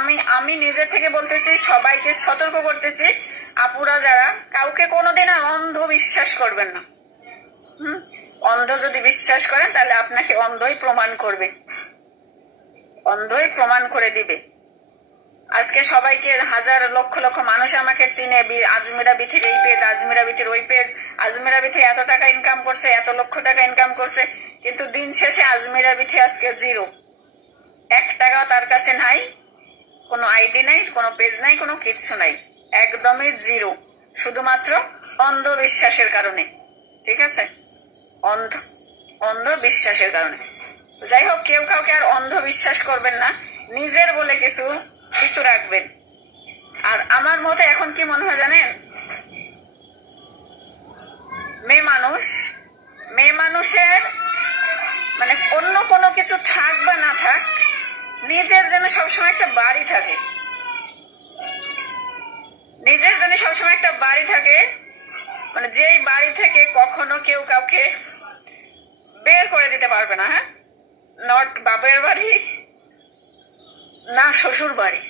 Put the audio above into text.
আমি আমি নিজে থেকে বলতেছি, সবাইকে সতর্ক করতেছি, আপুরা যারা, কাউকে কোনোদিন আর অন্ধ বিশ্বাস করবেন না। অন্ধ যদি বিশ্বাস করেন তাহলে আপনাকে অন্ধই প্রমাণ করবে, অন্ধই প্রমাণ করে দিবে। আজকে সবাইকে হাজার লক্ষ লক্ষ মানুষ আমাকে চিনে, আজমিরা বিথির এই পেজ, আজমিরা বিথির ওই পেজ, আজমিরা বিথি এত টাকা ইনকাম করছে, এত লক্ষ টাকা ইনকাম করছে, কিন্তু দিন শেষে আজমিরা বিথি আজকে জিরো, 1 টাকাও তার কাছে নাই, কোনো আইডি নাই, কোনো পেজ নাই, কোনো কিচ্ছু নাই, একদমই জিরো, শুধুমাত্র অন্ধবিশ্বাসের কারণে। ঠিক আছে, অন্ধবিশ্বাসের কারণে। যাই হোক, কেউ কাউকে আর অন্ধবিশ্বাস করবেন না, নিজের বলে কিছু কিছু রাখবেন। আর আমার মতে এখন কি মনে হয় জানেন, মেয়ে মানুষের মানে অন্য কোনো কিছু থাক বা না থাক, নিজের জন্য সবসময় একটা বাড়ি থাকে, নিজের জন্য সবসময় একটা বাড়ি থাকে, মানে যেই বাড়ি থেকে কখনো কেউ কাউকে বের করে দিতে পারবে না। হ্যাঁ, নট বাপের বাড়ি, না শ্বশুর বাড়ি।